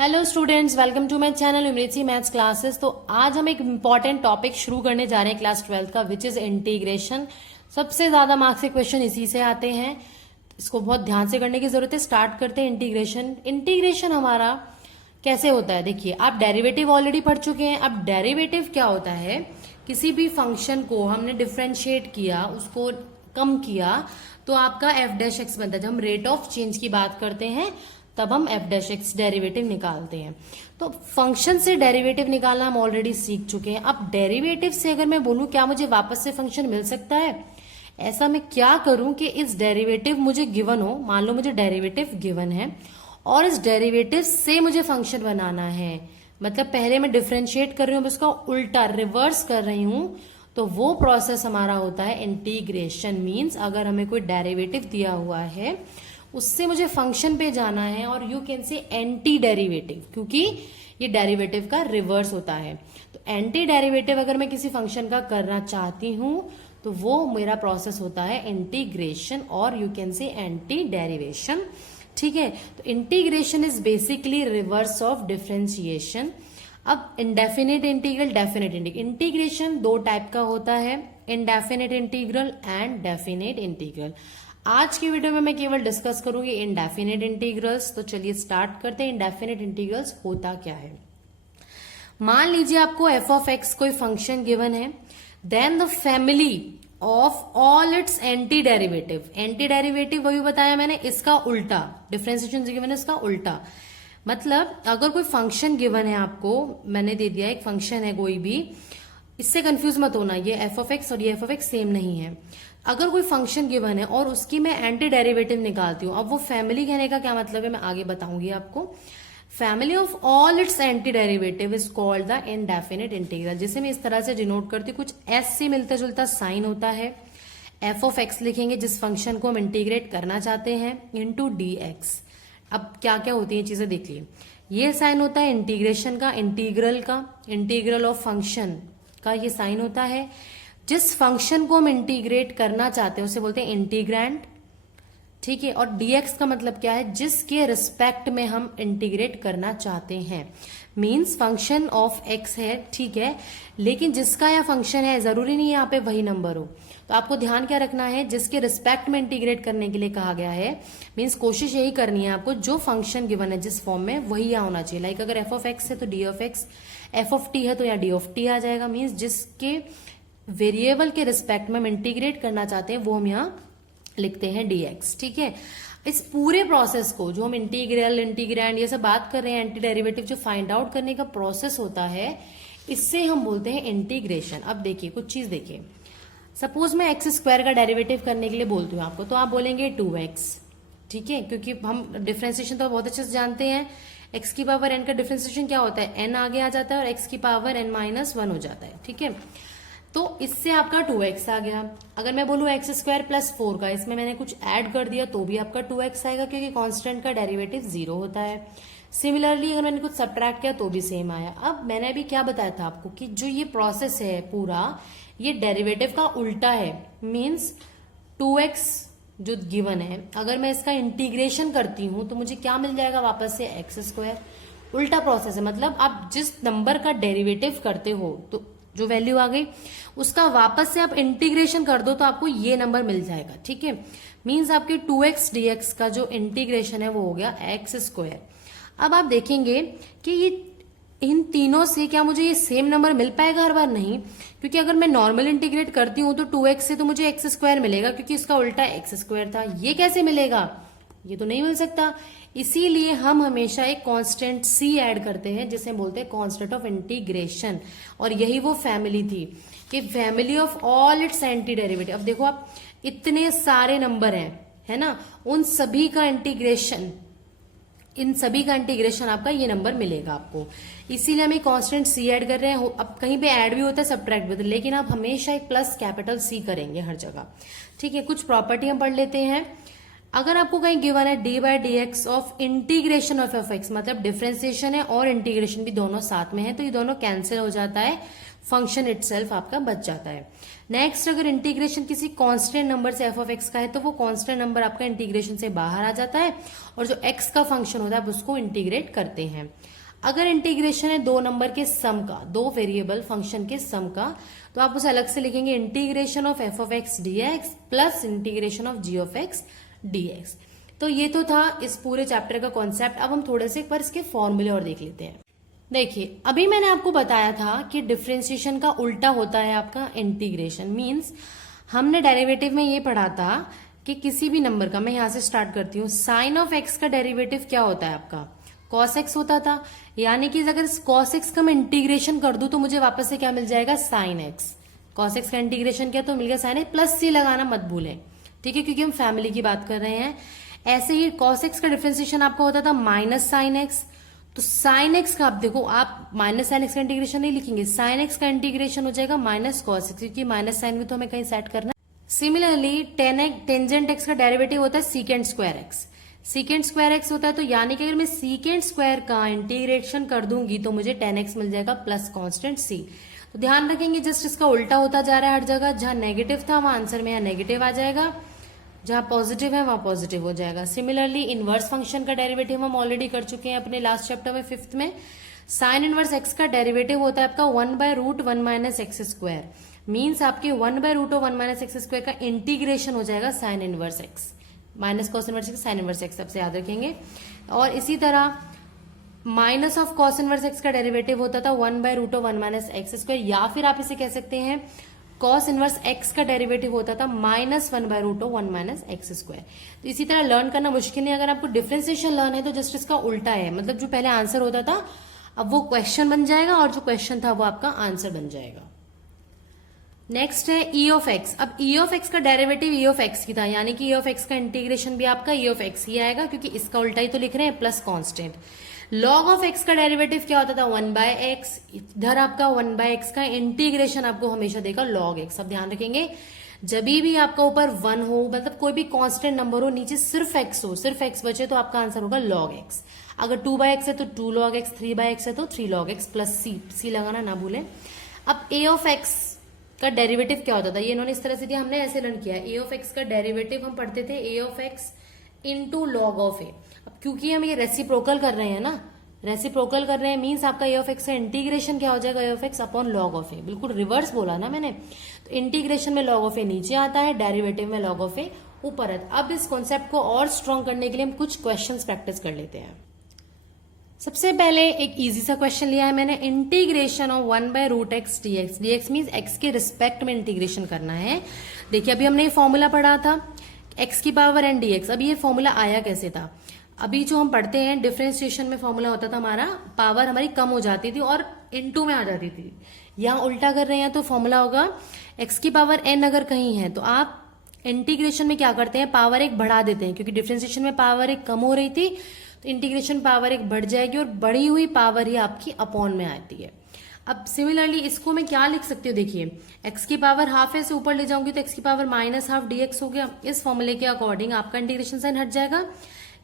Hello students, welcome to my channel यूमरेसी maths classes. तो आज हम एक इम्पॉर्टेंट टॉपिक शुरू करने जा रहे हैं क्लास 12 का, विच इज इंटीग्रेशन। सबसे ज्यादा मार्क्स के क्वेश्चन इसी से आते हैं, इसको बहुत ध्यान से करने की जरूरत है। स्टार्ट करते हैं इंटीग्रेशन। इंटीग्रेशन हमारा कैसे होता है, देखिए आप डेरिवेटिव ऑलरेडी पढ़ चुके हैं। अब डेरिवेटिव क्या होता है, किसी भी फंक्शन को हमने डिफ्रेंशिएट किया, उसको कम किया तो आपका एफ डैश एक्स बनता है। जब हम रेट ऑफ चेंज की बात करते हैं तब हम एफ डैश एक्स डेरिवेटिव निकालते हैं। तो फंक्शन से डेरिवेटिव निकालना हम ऑलरेडी सीख चुके हैं। अब डेरिवेटिव से अगर मैं बोलूं क्या मुझे वापस से फंक्शन मिल सकता है, ऐसा मैं क्या करूं कि इस डेरिवेटिव मुझे गिवन हो, मान लो मुझे डेरिवेटिव गिवन है और इस डेरिवेटिव से मुझे फंक्शन बनाना है। मतलब पहले मैं डिफ्रेंशिएट कर रही हूं, उसका उल्टा रिवर्स कर रही हूं, तो वो प्रोसेस हमारा होता है इंटीग्रेशन। मीन्स अगर हमें कोई डेरिवेटिव दिया हुआ है, उससे मुझे फंक्शन पे जाना है, और you can say anti derivative, क्योंकि ये डेरिवेटिव का रिवर्स होता है। तो एंटी डेरिवेटिव अगर मैं किसी फंक्शन का करना चाहती हूं तो वो मेरा प्रोसेस होता है इंटीग्रेशन, और you can say anti derivation. ठीक है, तो integration is basically reverse of differentiation. अब indefinite integral, definite integral. Integration दो टाइप का होता है, indefinite integral and definite integral. आज की वीडियो में मैं केवल डिस्कस करूंगी इंडेफिनिट इंटीग्रल्स। तो चलिए स्टार्ट करते हैं। इंडेफिनिट इंटीग्रल्स होता क्या है। मान लीजिए आपको एफ ऑफ एक्स कोई फंक्शन गिवन है, then the family of all its anti derivative. Anti derivative वही बताया मैंने, इसका उल्टा। डिफरेंशिएशन गिवन है, इसका उल्टा। मतलब अगर कोई फंक्शन गिवन है आपको, मैंने दे दिया एक फंक्शन है कोई भी, इससे कंफ्यूज मत होना, ये एफ ऑफ एक्स और ये एफ ऑफ एक्स सेम नहीं है। अगर कोई फंक्शन गिवन है और उसकी मैं एंटी डेरिवेटिव निकालती हूं, अब वो फैमिली कहने का क्या मतलब है मैं आगे बताऊंगी आपको। Family of all its anti derivative is called the indefinite integral, जिसे मैं इस तरह से डिनोट करती हूँ। कुछ एस से मिलता जुलता साइन होता है। एफ ऑफ एक्स लिखेंगे जिस फंक्शन को हम इंटीग्रेट करना चाहते हैं, इंटू डी एक्स। अब क्या क्या होती है चीजें देख लीजिए। ये साइन होता है इंटीग्रेशन का, इंटीग्रल का, इंटीग्रल ऑफ फंक्शन का ये साइन होता है। जिस फंक्शन को हम इंटीग्रेट करना चाहते हैं उसे बोलते हैं इंटीग्रैंड। ठीक है, और dx का मतलब क्या है, जिसके रिस्पेक्ट में हम इंटीग्रेट करना चाहते हैं। मींस फंक्शन ऑफ x है, ठीक है, लेकिन जिसका यह फंक्शन है जरूरी नहीं है यहाँ पे वही नंबर हो। तो आपको ध्यान क्या रखना है, जिसके रिस्पेक्ट में इंटीग्रेट करने के लिए कहा गया है। मींस कोशिश यही करनी है आपको, जो फंक्शन गिवन है जिस फॉर्म में वही यहाँ होना चाहिए। लाइक अगर एफ ऑफ एक्स है तो D of x, F of T है तो यहाँ डी ऑफ टी आ जाएगा। मीन्स जिसके वेरिएबल के रिस्पेक्ट में हम इंटीग्रेट करना चाहते हैं वो हम यहाँ लिखते हैं dx। ठीक है, इस पूरे प्रोसेस को जो हम इंटीग्रल, इंटीग्रैंड ये सब बात कर रहे हैं, एंटी डेरिवेटिव जो फाइंड आउट करने का प्रोसेस होता है, इससे हम बोलते हैं इंटीग्रेशन। अब देखिए कुछ चीज देखिए, सपोज मैं एक्स स्क्वायर का डेरिवेटिव करने के लिए बोलती हूँ आपको, तो आप बोलेंगे 2x। ठीक है, क्योंकि हम डिफ्रेंसिएशन तो बहुत अच्छे से जानते हैं। एक्स की पावर n का डिफ्रेंसिएशन क्या होता है, n आगे आ जाता है और x की पावर n-1 हो जाता है। ठीक है, तो इससे आपका 2x आ गया। अगर मैं बोलूँ एक्स स्क्वायर प्लस 4 का, इसमें मैंने कुछ ऐड कर दिया तो भी आपका 2x आएगा, क्योंकि कांस्टेंट का डेरिवेटिव 0 होता है। सिमिलरली अगर मैंने कुछ सब्ट्रैक्ट किया तो भी सेम आया। अब मैंने अभी क्या बताया था आपको कि जो ये प्रोसेस है पूरा, ये डेरिवेटिव का उल्टा है। मीन्स 2x जो गिवन है, अगर मैं इसका इंटीग्रेशन करती हूं तो मुझे क्या मिल जाएगा वापस से, एक्स स्क्वायर। उल्टा प्रोसेस है, मतलब आप जिस नंबर का डेरिवेटिव करते हो तो जो वैल्यू आ गई उसका वापस से आप इंटीग्रेशन कर दो तो आपको ये नंबर मिल जाएगा। ठीक है, मींस आपके 2x dx का जो इंटीग्रेशन है वो हो गया एक्स स्क्वायर। अब आप देखेंगे कि ये इन तीनों से क्या मुझे ये सेम नंबर मिल पाएगा हर बार, नहीं, क्योंकि अगर मैं नॉर्मल इंटीग्रेट करती हूं तो 2x से तो मुझे एक्स स्क्वायर मिलेगा, क्योंकि इसका उल्टा एक्स स्क्वायर था। ये कैसे मिलेगा, ये तो नहीं मिल सकता। इसीलिए हम हमेशा एक कांस्टेंट c ऐड करते हैं, जिसे बोलते हैं कांस्टेंट ऑफ इंटीग्रेशन। और यही वो फैमिली थी कि family of all its anti derivative. अब देखो आप, इतने सारे नंबर हैं, है ना, उन सभी का इंटीग्रेशन, इन सभी का इंटीग्रेशन आपका ये नंबर मिलेगा आपको। इसीलिए हम एक कांस्टेंट c ऐड कर रहे हैं। अब कहीं पे ऐड भी होता है, सब्ट्रैक्ट भी होता है, लेकिन आप हमेशा एक प्लस कैपिटल C करेंगे हर जगह। ठीक है, कुछ प्रॉपर्टी हम पढ़ लेते हैं। अगर आपको कहीं गिवन है D by D x of integration of F x, मतलब डिफरेंशिएशन है और इंटीग्रेशन भी दोनों साथ में है, तो ये दोनों कैंसिल हो जाता है, फंक्शन इटसेल्फ आपका बच जाता है। नेक्स्ट, अगर इंटीग्रेशन किसी कांस्टेंट नंबर से एफ ऑफ एक्स का है तो वो कांस्टेंट नंबर आपका इंटीग्रेशन से बाहर आ जाता है और जो एक्स का फंक्शन होता है उसको इंटीग्रेट करते हैं। अगर इंटीग्रेशन है दो नंबर के सम का, दो वेरिएबल फंक्शन के सम का, तो आप उसे अलग से लिखेंगे integration of f of x d x plus integration of g of x d x. तो ये तो था इस पूरे चैप्टर का कॉन्सेप्ट। अब हम थोड़े से एक बार इसके फॉर्मूले और देख लेते हैं। देखिए, अभी मैंने आपको बताया था कि डिफरेंशिएशन का उल्टा होता है आपका इंटीग्रेशन। मींस हमने डेरिवेटिव में ये पढ़ा था कि किसी भी नंबर का, मैं यहां से स्टार्ट करती हूँ, साइन ऑफ एक्स का डेरिवेटिव क्या होता है आपका, कॉस एक्स होता था। यानी कि अगर कॉस एक्स का मैं इंटीग्रेशन कर दूं तो मुझे वापस से क्या मिल जाएगा, साइन एक्स। कॉस एक्स का इंटीग्रेशन किया तो मिल गया साइन एक्स, प्लस सी लगाना मत भूलें, ठीक है, क्योंकि हम फैमिली की बात कर रहे हैं। ऐसे ही कॉस एक्स का डिफरेंशिएशन आपका होता था माइनस साइन एक्स। तो साइन एक्स का आप देखो, आप माइनस साइन एक्स का इंटीग्रेशन नहीं लिखेंगे, साइन एक्स का इंटीग्रेशन हो जाएगा माइनस कॉस एक्स, क्योंकि माइनस साइन भी तो हमें कहीं सेट करना है। सिमिलरली टेंजेंट एक्स का डेरिवेटिव होता है secant square x. Secant square x होता है, तो यानी कि अगर मैं सीकेंट स्क्वायर का इंटीग्रेशन कर दूंगी तो मुझे टेन एक्स मिल जाएगा प्लस कांस्टेंट सी। तो ध्यान रखेंगे जस्ट इसका उल्टा होता जा रहा है हर जगह। जहां नेगेटिव था वहां आंसर में यहाँ नेगेटिव आ जाएगा, जहां पॉजिटिव है वहां पॉजिटिव हो जाएगा। सिमिलरली इनवर्स फंक्शन का डेरिवेटिव हम ऑलरेडी कर चुके हैं अपने लास्ट चैप्टर में, 5th में। साइन इनवर्स एक्स का डेरिवेटिव होता है आपका 1/√1 माइनस एक्स स्क्वायर। मीन्स आपके 1/√1 माइनस एक्स स्क्वायर का इंटीग्रेशन हो जाएगा sine inverse x, minus cos inverse x sine inverse x, सबसे याद रखेंगे। और इसी तरह minus of cos inverse x का डेरिवेटिव होता था 1/√1 माइनस एक्स स्क्वायर, या फिर आप इसे कह सकते हैं कॉस इनवर्स एक्स का डेरिवेटिव होता था -1/√1 माइनस एक्स स्क्वायर। तो इसी तरह लर्न करना मुश्किल नहीं, अगर आपको डिफरेंशिएशन लर्न है तो जस्ट इसका उल्टा है, मतलब जो पहले आंसर होता था अब वो क्वेश्चन बन जाएगा और जो क्वेश्चन था वो आपका आंसर बन जाएगा। नेक्स्ट है ई ऑफ एक्स। अब ई ऑफ एक्स का डेरिवेटिव ई ऑफ एक्स की था, यानी कि ई ऑफ एक्स का इंटीग्रेशन भी आपका ई ऑफ एक्स ही आएगा, क्योंकि इसका उल्टा ही तो लिख रहे हैं, plus constant. Log of X का डेरिवेटिव क्या होता था, 1/x। इधर आपका 1/x का इंटीग्रेशन आपको हमेशा देगा log x। अब ध्यान रखेंगे जब भी आपका ऊपर 1 हो, मतलब कोई भी कांस्टेंट नंबर हो, नीचे सिर्फ x हो, सिर्फ x बचे, तो आपका आंसर होगा log x। अगर 2/x है तो 2 log x, 3/x है तो 3 log x प्लस c लगाना ना भूलें। अब a ऑफ x का डेरिवेटिव क्या होता था, ये इन्होंने इस तरह से दिया, हमने ऐसे लर्न किया। a ऑफ x का डेरिवेटिव हम पढ़ते थे a of x into log of A. अब क्योंकि हम ये रेसिप्रोकल कर रहे हैं ना, रेसिप्रोकल कर रहे हैं, मीन्स आपका ए ऑफ एक्स का इंटीग्रेशन क्या हो जाएगा, A of X upon log of A. बिल्कुल रिवर्स बोला ना मैंने, तो इंटीग्रेशन में लॉग ऑफ ए नीचे आता है, डेरिवेटिव में लॉग ऑफ ए ऊपर आता है। अब इस कॉन्सेप्ट को और स्ट्रॉन्ग करने के लिए हम कुछ क्वेश्चंस प्रैक्टिस कर लेते हैं। सबसे पहले एक इजी सा क्वेश्चन लिया है मैंने, integration of 1/√x dx। dx means x के रिस्पेक्ट में इंटीग्रेशन करना है। देखिए अभी हमने ये फॉर्मूला पढ़ा था x की पावर n dx। अब ये फॉर्मूला आया कैसे था, अभी जो हम पढ़ते हैं डिफरेंशिएशन में फॉर्मूला होता था हमारा, पावर हमारी कम हो जाती थी और इनटू में आ जाती थी। यहाँ उल्टा कर रहे हैं तो फॉर्मूला होगा x की पावर n अगर कहीं है तो आप इंटीग्रेशन में क्या करते हैं, पावर 1 बढ़ा देते हैं, क्योंकि डिफरेंशिएशन में पावर 1 कम हो रही थी तो इंटीग्रेशन पावर 1 बढ़ जाएगी और बढ़ी हुई पावर ही आपकी अपॉन में आती है। अब सिमिलरली इसको मैं क्या लिख सकती हूँ, देखिए x की पावर हाफ है, से ऊपर ले जाऊंगी तो x की पावर -12 dx हो गया। इस फॉर्मूले के अकॉर्डिंग आपका इंटीग्रेशन साइन हट जाएगा,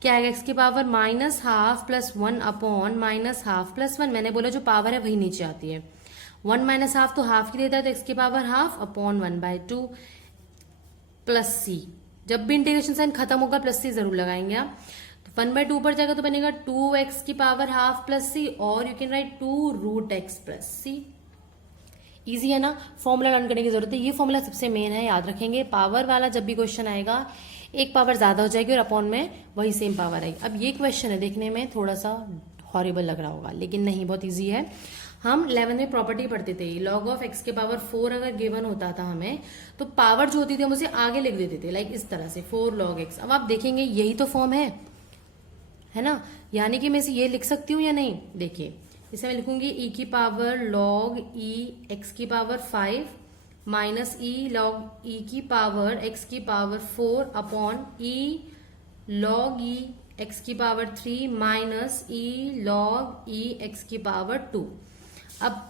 क्या आएगा, x की पावर -12 प्लस 1 अपॉन -12 प्लस 1। मैंने बोला जो पावर है वही नीचे आती है, 1 -12 तो हाफ की देता है, तो x की power half upon 1/2 plus c। जब भी इंटीग्रेशन साइन खत्म होगा प्लस c जरूर लगाएंगे आप। तो 1/2 ऊपर जाएगा तो बनेगा 2x की पावर हाफ प्लस c, और you can write 2√x plus c। Easy है ना, फॉर्मूला लर्न करने की जरूरत है, ये फॉर्मूला सबसे मेन है, याद रखेंगे। पावर वाला जब भी क्वेश्चन आएगा एक पावर ज्यादा हो जाएगी और अपॉन में वही सेम पावर आएगी। अब ये क्वेश्चन है, देखने में थोड़ा सा हॉरिबल लग रहा होगा लेकिन नहीं, बहुत इजी है। हम 11th में प्रॉपर्टी पढ़ते थे, लॉग ऑफ एक्स के पावर 4 अगर गिवन होता था हमें तो पावर जो होती थी हम उसे आगे लिख देते थे, लाइक इस तरह से 4 log x। अब आप देखेंगे यही तो फॉर्म है ना, यानी कि मैं इसे ये लिख सकती हूँ या नहीं। देखिए इसे मैं लिखूंगी e की पावर log e x की power 5 minus e log e की पावर x की power 4 upon e log e x की power 3 minus e log e x की पावर 2। अब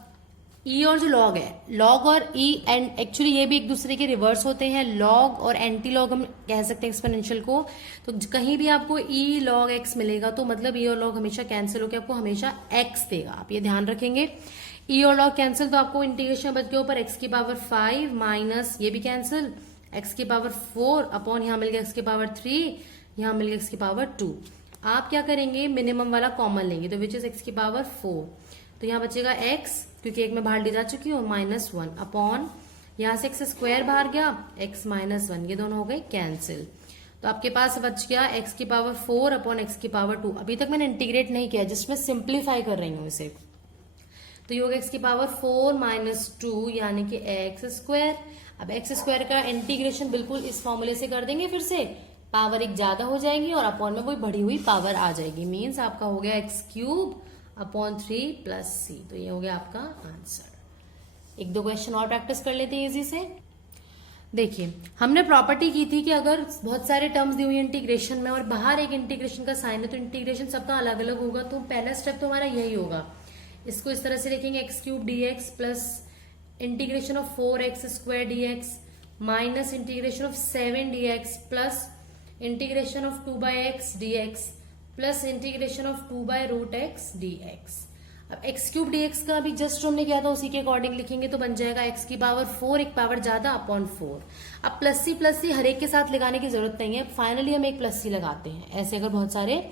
ई और जो लॉग है, लॉग और ई एंड एक्चुअली ये भी एक दूसरे के रिवर्स होते हैं, लॉग और एंटी लॉग हम कह सकते हैं एक्सपोनेंशियल को। तो कहीं भी आपको ई लॉग एक्स मिलेगा तो मतलब ई और लॉग हमेशा कैंसिल होकर आपको हमेशा एक्स देगा, आप ये ध्यान रखेंगे। ई और लॉग कैंसिल तो आपको इंटीग्रेशन बच गया ऊपर एक्स की पावर 5 माइनस ये भी कैंसिल एक्स की पावर 4 अपॉन यहाँ मिल गया एक्स की पावर 3, यहाँ मिल गया एक्स की पावर 2। आप क्या करेंगे, मिनिमम वाला कॉमन लेंगे तो विच इज एक्स की पावर 4, तो यहाँ बचेगा एक्स क्योंकि एक में बाहर ले जा चुकी हूँ -1 अपॉन यहाँ से एक्स स्क्वायर बाहर गया एक्स -1, ये दोनों हो गए कैंसिल। तो आपके पास बच गया एक्स की पावर 4 अपॉन एक्स की पावर 2। अभी तक मैंने इंटीग्रेट नहीं किया, जिसमें सिंप्लीफाई कर रही हूँ इसे। तो ये हो गया एक्स की पावर 4 - 2 यानी कि एक्स स्क्वायर। अब एक्स स्क्वायर का इंटीग्रेशन बिल्कुल इस फॉर्मूले से कर देंगे, फिर से पावर एक ज्यादा हो जाएगी और अपॉन में कोई बढ़ी हुई पावर आ जाएगी, मीन्स आपका हो गया एक्स क्यूब अपॉन 3 प्लस सी। तो ये हो गया आपका आंसर। एक दो क्वेश्चन और प्रैक्टिस कर लेते हैं इजी से। देखिए हमने प्रॉपर्टी की थी कि अगर बहुत सारे टर्म्स दी हुई इंटीग्रेशन में और बाहर एक इंटीग्रेशन का साइन है तो इंटीग्रेशन सबका अलग अलग होगा। तो पहला स्टेप तो हमारा यही होगा, इसको इस तरह से लिखेंगे x cube D x plus integration of 4x square D x minus integration of 7 D x plus integration of 2/x D x plus integration of 2/√x dx। अब एक्स क्यूब dx का अभी जस्ट हमने किया था उसी के according लिखेंगे तो बन जाएगा एक्स की पावर 4 एक पावर ज्यादा अपॉन 4। अब प्लस सी हर एक के साथ लगाने की जरूरत नहीं है, फाइनली हम एक प्लस सी लगाते हैं ऐसे अगर बहुत सारे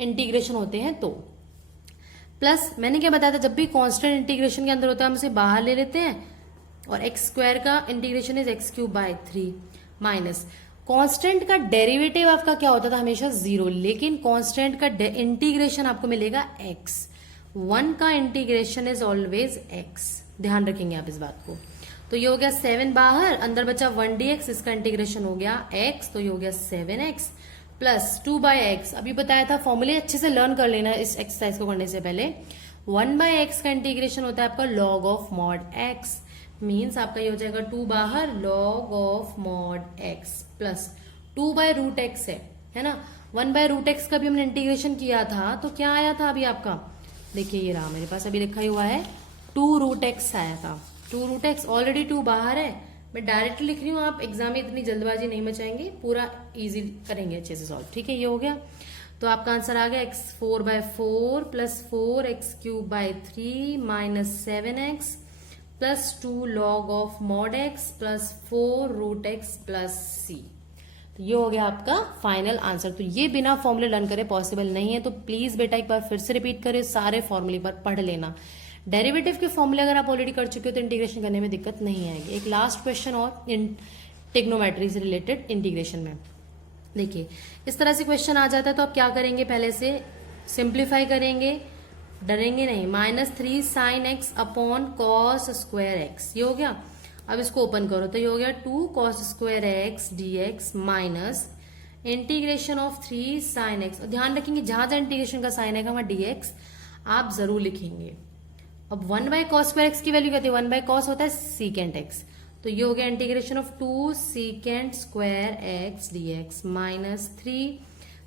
इंटीग्रेशन होते हैं तो। प्लस मैंने क्या बताया था, जब भी कांस्टेंट इंटीग्रेशन के अंदर होता है हम उसे बाहर ले लेते हैं और एक्स स्क्वायर का integration is x cube by 3 minus constant का डेरिवेटिव आपका क्या होता था हमेशा 0, लेकिन कांस्टेंट का इंटीग्रेशन आपको मिलेगा x। 1 का इंटीग्रेशन इज ऑलवेज x, ध्यान रखेंगे आप इस बात को। तो ये हो गया 7 बाहर, अंदर बचा 1 dx, इसका इंटीग्रेशन हो गया x, तो ये हो गया 7x प्लस 2/x। अभी बताया था फॉर्मूले अच्छे से लर्न कर लेना इस एक्सरसाइज को करने से पहले। 1/x का इंटीग्रेशन होता है आपका log of mod x, means आपका ये हो जाएगा 2 बाहर log of mod x plus 2/√x है ना। 1/√x का भी हमने इंटीग्रेशन किया था तो क्या आया था अभी आपका, देखिए ये रहा मेरे पास अभी लिखा ही हुआ है 2√x आया था। 2√x ऑलरेडी 2 बाहर है, मैं डायरेक्टली लिख रही हूँ, आप एग्जाम में इतनी जल्दबाजी नहीं मचाएंगे, पूरा इजी करेंगे अच्छे से सॉल्व, ठीक है। ये हो गया तो आपका आंसर आ गया x 4/4 plus 4x cube by 3 minus 7x plus 2 log of mod x plus 4√x plus c। तो ये हो गया आपका फाइनल आंसर। तो ये बिना फॉर्मूले लर्न करे पॉसिबल नहीं है, तो प्लीज बेटा एक बार फिर से रिपीट करें, सारे फॉर्मूले पर पढ़ लेना। डेरिवेटिव के फॉर्मूले अगर आप ऑलरेडी कर चुके हो तो इंटीग्रेशन करने में दिक्कत नहीं आएगी। एक लास्ट क्वेश्चन और ट्रिग्नोमेट्री से रिलेटेड इंटीग्रेशन में देखिए इस तरह से क्वेश्चन आ जाता है तो आप क्या करेंगे, पहले से सिंप्लीफाई करेंगे, डरेंगे नहीं। -3 sin x upon cos square x, ये हो गया। अब इसको ओपन करो तो ये हो गया 2 cos square x d x minus integration of 3 sin x। और ध्यान रखेंगे जहां जहां इंटीग्रेशन का साइन आएगा वहां dx आप जरूर लिखेंगे। अब 1/cos स्क्वायर एक्स की वैल्यू कहते हैं 1/cos होता है सीकेंट एक्स, तो ये हो गया integration of 2 secant square x d x minus 3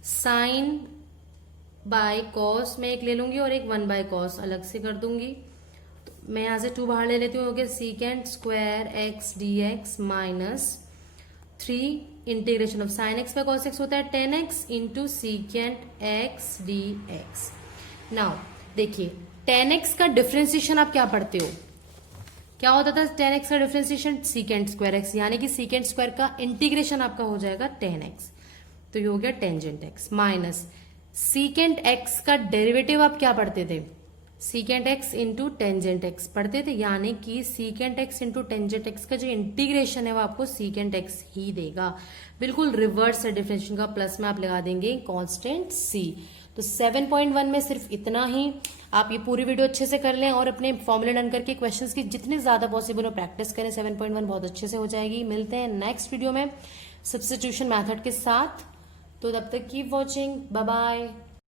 sine by cos में एक ले लूंगी और एक 1/cos अलग से कर दूंगी। तो मैं यहां से 2 बाहर ले लेती हूँ, हो गया secant square x d x minus 3 integration of sine x by cos x होता है 10x into secant x d x. Now देखिए 10x का डिफ्रेंसिएशन आप क्या पढ़ते हो, क्या होता था 10x का डिफ्रेंसिएशन सीकेंट स्क्वायर एक्स, यानी कि सीकेंट स्क्वायर का इंटीग्रेशन आपका हो जाएगा 10x, तो ये हो गया tangent x minus secant x का डेरिवेटिव आप क्या पढ़ते थे, secant x into tangent x पढ़ते थे, यानी कि secant x into tangent x का जो इंटीग्रेशन है वो आपको सीकेंट एक्स ही देगा। बिल्कुल रिवर्स है डिफरेंशिएशन का, प्लस में आप लगा देंगे कांस्टेंट सी। तो 7.1 में सिर्फ इतना ही। आप ये पूरी वीडियो अच्छे से कर लें और अपने फॉर्मूले डन करके क्वेश्चंस की जितने ज्यादा पॉसिबल हो प्रैक्टिस करें, 7.1 बहुत अच्छे से हो जाएगी। मिलते हैं नेक्स्ट वीडियो में सब्स्टिट्यूशन मेथड के साथ, तो तब तक कीप वॉचिंग, बाय बाय।